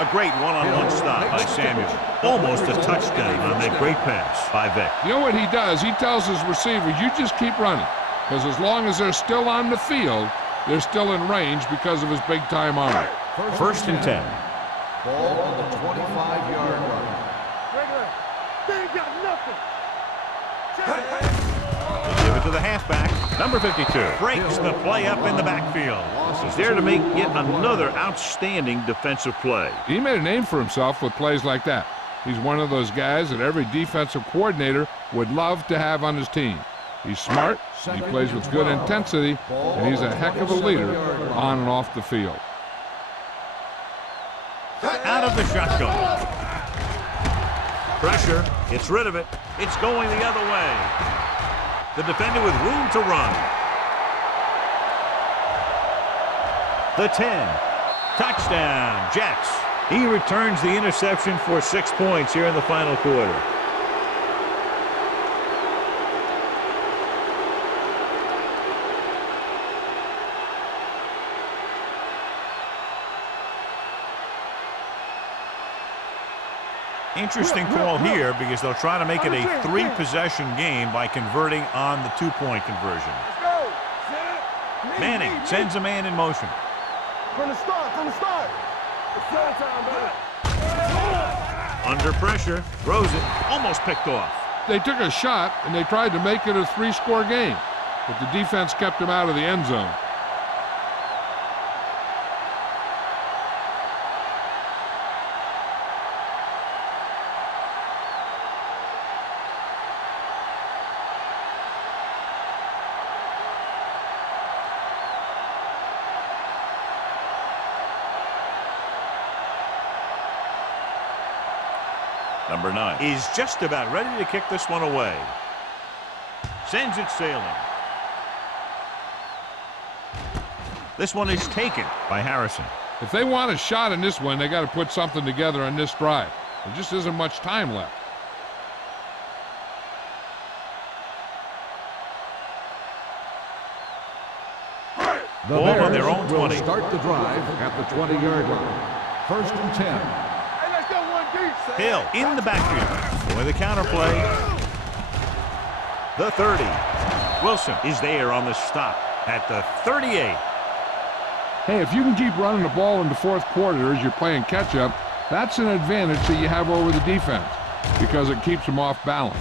A great one-on-one stop by Samuel. Almost a touchdown on that great pass by Vic. You know what he does? He tells his receiver, you just keep running. Because as long as they're still on the field, they're still in range because of his big-time arm. First and 10. Ball on the 25-yard line. Regular. They ain't got nothing. Give it to the halfback. Number 52 breaks the play up in the backfield. He's there to make yet another outstanding defensive play. He made a name for himself with plays like that. He's one of those guys that every defensive coordinator would love to have on his team. He's smart, he plays with good intensity, and he's a heck of a leader on and off the field. Out of the shotgun. Pressure, gets rid of it. It's going the other way. The defender with room to run. The 10. Touchdown, Jets. He returns the interception for 6 points here in the final quarter. Interesting call here because they'll try to make it a 3-possession game by converting on the 2-point conversion. Let's go. Manning sends a man in motion. From the start, from the start. It's showtime, baby. Under pressure, throws it, almost picked off. They took a shot, and they tried to make it a 3-score game, but the defense kept them out of the end zone. Number 9 is just about ready to kick this one away. Sends it sailing. This one is taken by Harrison. If they want a shot in this one, they got to put something together on this drive. There just isn't much time left. The Ball Bears on their own will 20. start the drive at the 20-yard line. First and 10. Hey, let's go one deep. Hill in the backfield. With a counterplay. The 30. Wilson is there on the stop at the 38. Hey, if you can keep running the ball in the fourth quarter as you're playing catch-up, that's an advantage that you have over the defense because it keeps them off balance.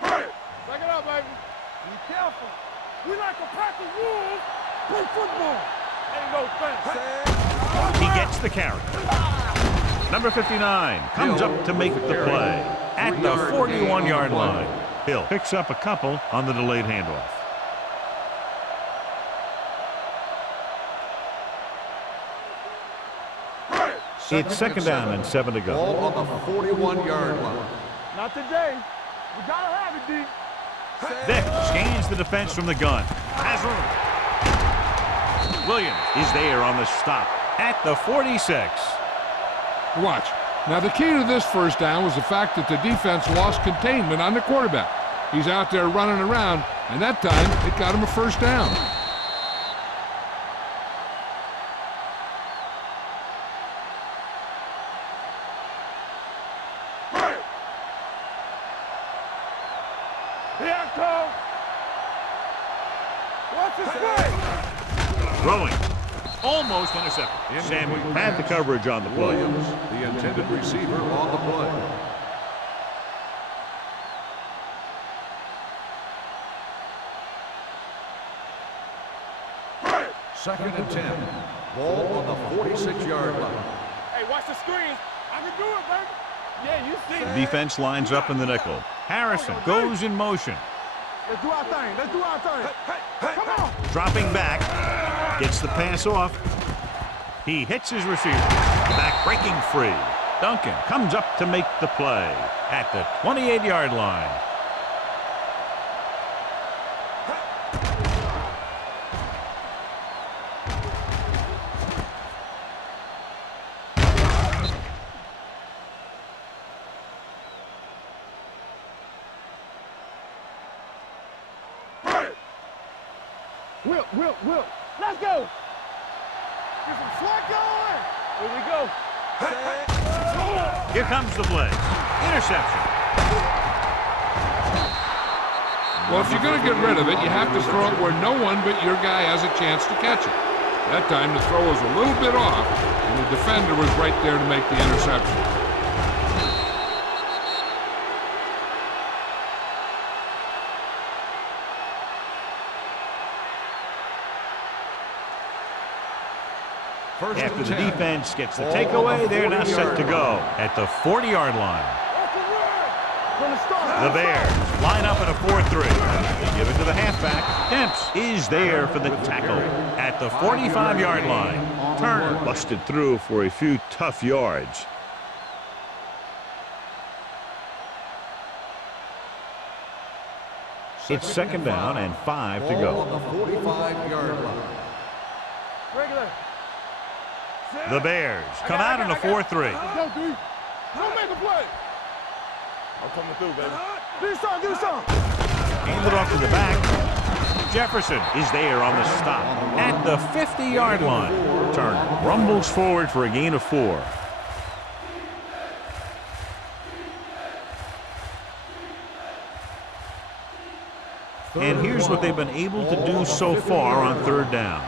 Back it up, baby. Be careful. We like a pack of wolves. Play football. Ain't no fence. He gets the carry. Number 59 comes up to make the play at the 41-yard line. Hill picks up a couple on the delayed handoff. It's second down and 7 to go. Ball on the 41-yard line. Not today. We gotta have it, D. Vick scans the defense from the gun. Has room. Williams is there on the stop at the 46. Watch. Now, the key to this first down was the fact that the defense lost containment on the quarterback. He's out there running around, and that time it got him a first down. Here come. What's his way? Throwing. Almost intercepted. Sandwich had the coverage on the play. Williams, the intended receiver on the play. Second and 10. Ball on the 46-yard line. Hey, watch the screen. I can do it, baby. Yeah, you see The it. defense lines up in the nickel. Harrison goes in motion. Let's do our thing. Let's do our thing. Come on. Dropping back. Gets the pass off. He hits his receiver. Back breaking free. Duncan comes up to make the play at the 28-yard line. Will. Let's go. Get some slack going. Here we go. Here comes the play. Interception. Well, if you're going to get rid of it, you have to throw it where no one but your guy has a chance to catch it. That time the throw was a little bit off, and the defender was right there to make the interception. First After and the 10. defense gets the Ball on takeaway, the they're now set 40-yard to go line. at the 40-yard line. From the start. The Bears line up in a 4-3. They give it to the halfback. Demps is there for the tackle at the 45-yard line. Turner busted through for a few tough yards. It's second down and 5 to Ball go. on the 45-yard line. Regular. The Bears come out in a 4-3. Go, D. Don't make a play. I'm coming through, baby. Do something. Hand it off to the back. Jefferson is there on the stop at the 50-yard line. Turner rumbles forward for a gain of 4. And here's what they've been able to do so far on 3rd down.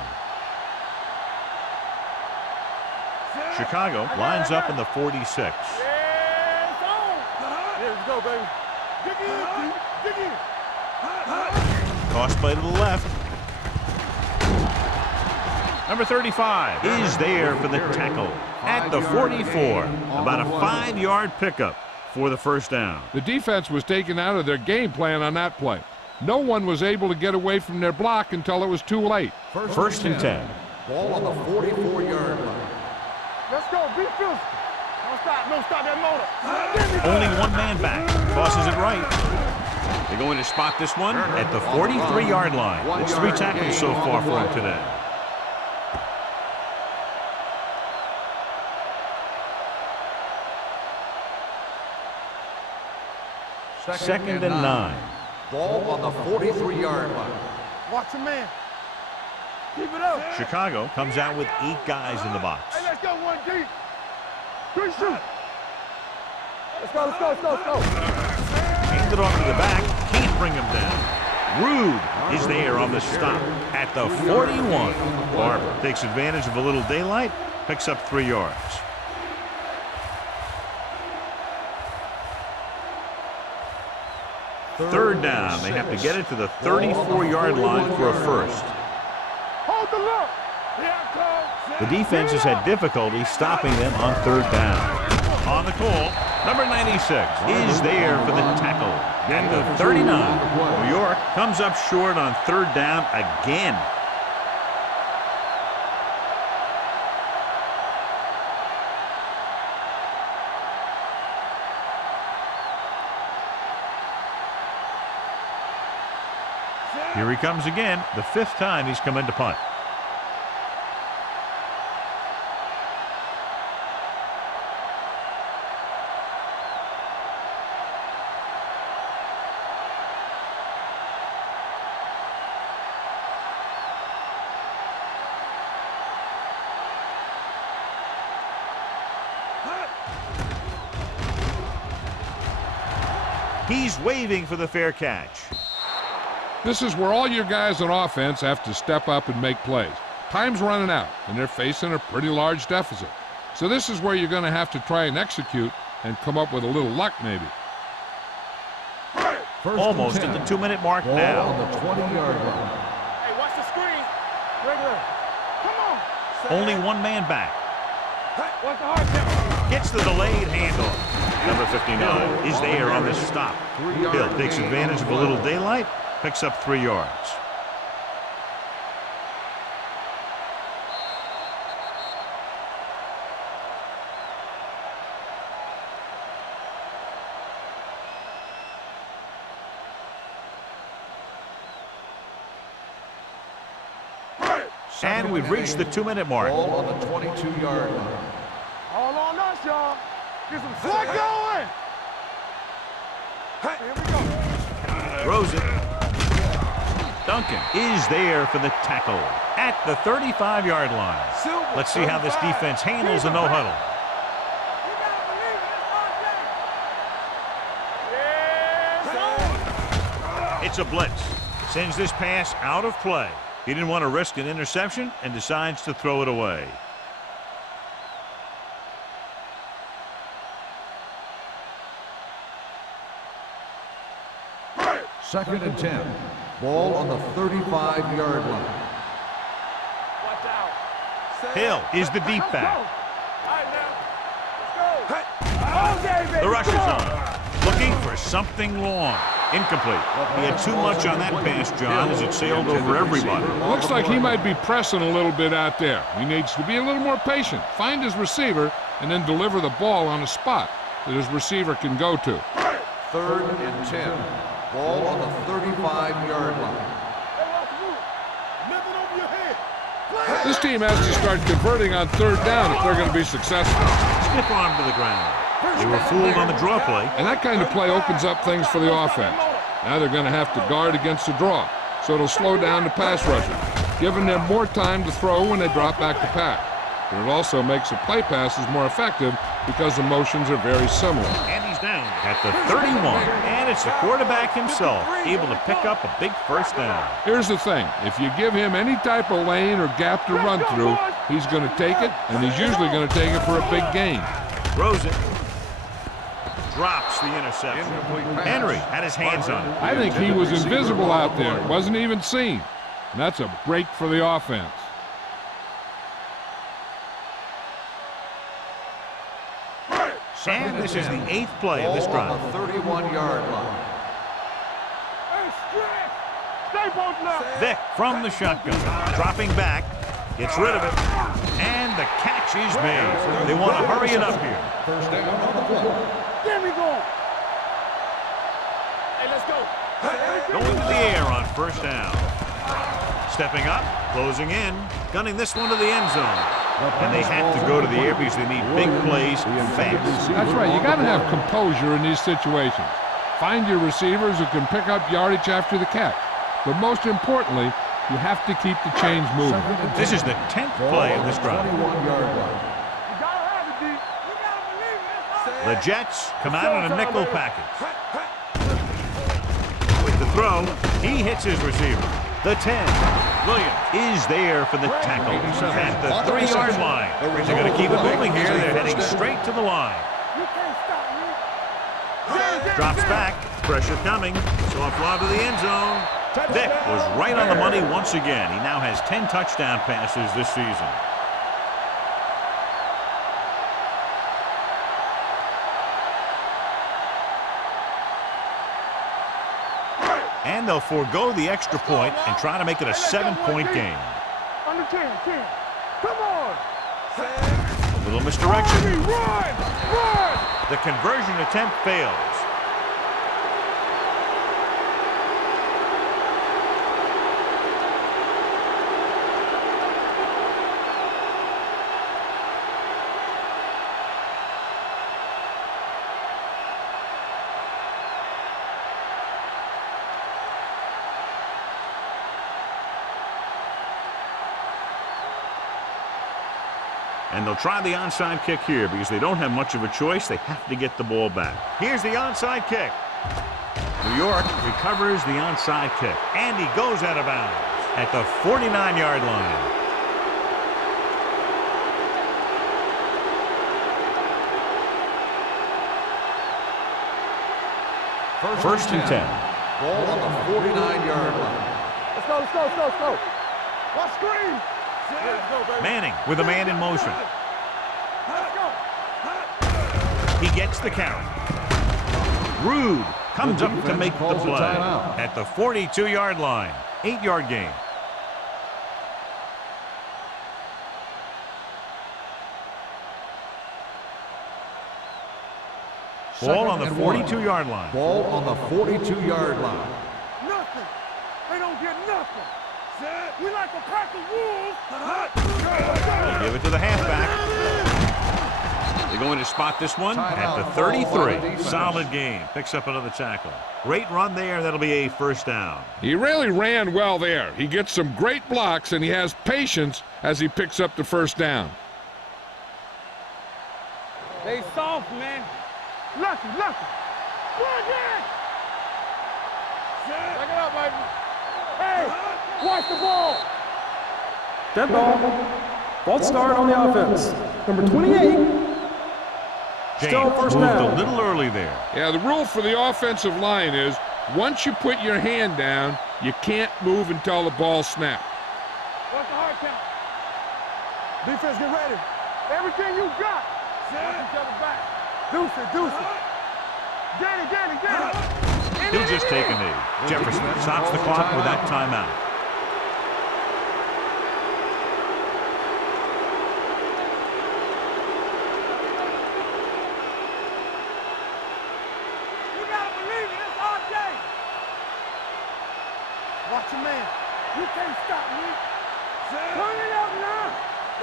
Chicago lines up in the 46. Here we go, baby. Dig in, dig in. Toss play to the left. Number 35 is there for the tackle at the 44. About a 5-yard pickup for the 1st down. The defense was taken out of their game plan on that play. No one was able to get away from their block until it was too late. 1st and 10. Ball on the 44-yard line. Let's go, be physical. Don't stop that motor. Only one man back. Tosses it right. They're going to spot this one at the 43-yard line. It's 3 tackles so far for him today. Second and 9. Ball on the 43-yard line. Watch the man. Keep it up. Chicago comes out with 8 guys in the box. Hey, let's go, 1 deep. 3 shoot. Let's go, let's go, let's go, let's go. Hand it off to the back. Can't bring him down. Rude is there on the stop at the 41. Barber takes advantage of a little daylight, picks up 3 yards. Third down. They have to get it to the 34-yard line for a first. Hold the look. Here I come. The defense has had difficulty stopping them on 3rd down. On the call, number 96 is there for the tackle at the 39. New York comes up short on 3rd down again. Here he comes again, the 5th time he's come in to punt. He's waving for the fair catch. This is where all your guys on offense have to step up and make plays. Time's running out, and they're facing a pretty large deficit. So this is where you're going to have to try and execute and come up with a little luck maybe. Almost at the 2-minute mark now. On the 20-yard line. Hey, watch the screen. Regular. Come on. Only one man back. Watch the hard tempo. Gets the delayed handoff. Number 59 is there on this stop. Hill takes advantage of a little daylight, picks up 3 yards. And we've reached the 2-minute mark. Ball on the 22-yard line. All on us, y'all. Get some blood going. Here we go. Throws it. Duncan is there for the tackle at the 35-yard line. Let's see how this defense handles a no-huddle. It's a blitz. Sends this pass out of play. He didn't want to risk an interception and decides to throw it away. Second and 10. Ball on the 35-yard line. Watch out. Hill is the deep back. All right, now. Let's go. Okay, baby. The rush is on. Looking for something long. Incomplete. He had too much on that pass, John, as it sailed over everybody. Looks like he might be pressing a little bit out there. He needs to be a little more patient, find his receiver, and then deliver the ball on a spot that his receiver can go to. Third and 10. Ball on the 35-yard line. Nothing over your head. This team has to start converting on 3rd down if they're going to be successful. Stiff arm to the ground. They were fooled on the draw play. And that kind of play opens up things for the offense. Now they're going to have to guard against the draw. so it'll slow down the pass rushers, giving them more time to throw when they drop back to pass. But it also makes the play passes more effective because the motions are very similar. And he's down at the 31. And it's the quarterback himself able to pick up a big first down. Here's the thing. If you give him any type of lane or gap to run through, he's going to take it, and he's usually going to take it for a big gain. Throws it. Drops the interception. Henry had his hands on it. I think he was invisible out there. Wasn't even seen. And that's a break for the offense. And this is the 8th play of this drive. On the 31-yard line. Vick from the shotgun. Dropping back. Gets rid of it. And the catch is made. They want to hurry it up here. First down on the play. There we go. Hey, let's go. Going to the air on first down. Stepping up, closing in, gunning this one to the end zone. And they have to go to the air because they need big plays fast. That's right. You got to have composure in these situations. Find your receivers who can pick up yardage after the catch. But most importantly, you have to keep the chains moving. This is the 10th play of this drive. The Jets come out in a nickel package. With the throw, he hits his receiver. The 10. Williams is there for the tackle at the 3-yard line. They're going to keep it moving here. They're heading straight to the line. Drops back. Pressure coming. Soft lob to the end zone. Vick was right on the money once again. He now has 10 touchdown passes this season. And they'll forego the extra point and try to make it a 7-point game. Under 10, 10. Come on. A little misdirection. Run! Run! The conversion attempt fails. And they'll try the onside kick here because they don't have much of a choice. They have to get the ball back. Here's the onside kick. New York recovers the onside kick. And he goes out of bounds at the 49-yard line. First and 10. Ball on the 49-yard line. Let's go, let's go, let's go, let's go. What screen? Manning with a man in motion. He gets the count. Rude comes up to make the play at the 42-yard line. 8-yard gain. Ball on the 42-yard line. Ball on the 42-yard line. Nothing. They don't get nothing. We like a pack of wolves. They give it to the halfback. They're going to spot this one at the 33. Solid game. Picks up another tackle. Great run there. That'll be a first down. He really ran well there. He gets some great blocks, and he has patience as he picks up the first down. They soft, man. Lucky, lucky. Plug in. Check it out, baby. Hey, watch the ball. Dead ball. False start on the offense. Number 28. Still James first moved down. a little early there. Yeah, the rule for the offensive line is once you put your hand down, you can't move until the ball snaps. What's the hard count? Defense, get ready. Everything you got. Watch each other back. Deuce it, deuce it. Get it, get it, get it. He'll just take a knee. Jefferson stops the clock with that timeout. You gotta believe it. It's our day. Watch your man. You can't stop me. Turn it up now.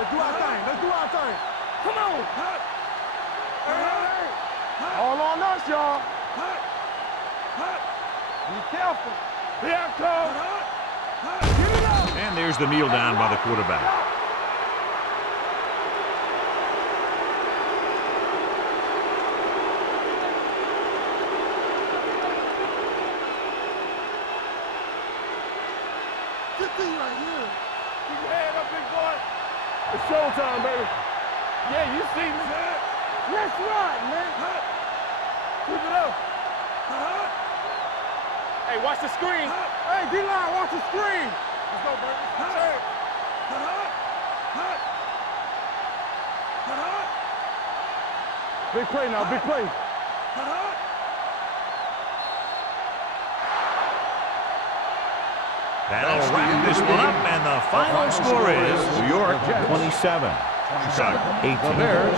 Let's do our thing. Let's do our thing. Come on. Hey. All on us, y'all. Be careful. Here I come. And there's the kneel down by the quarterback. It's showtime, baby. Yeah, you see me. Let's ride, man. Keep it up. Hey, watch the screen. Hey, D-line, watch the screen. Let's go, baby. Hey. Big play now, big play. That'll wrap this one up, and the final score is New York Jets 27. 27. 18. The Bears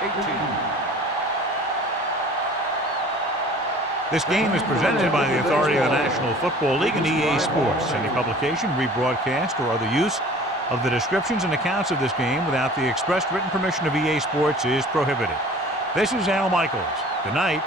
18. This game is presented by the authority of the National Football League and EA Sports. Any publication, rebroadcast, or other use of the descriptions and accounts of this game without the expressed written permission of EA Sports is prohibited. This is Al Michaels. Good night.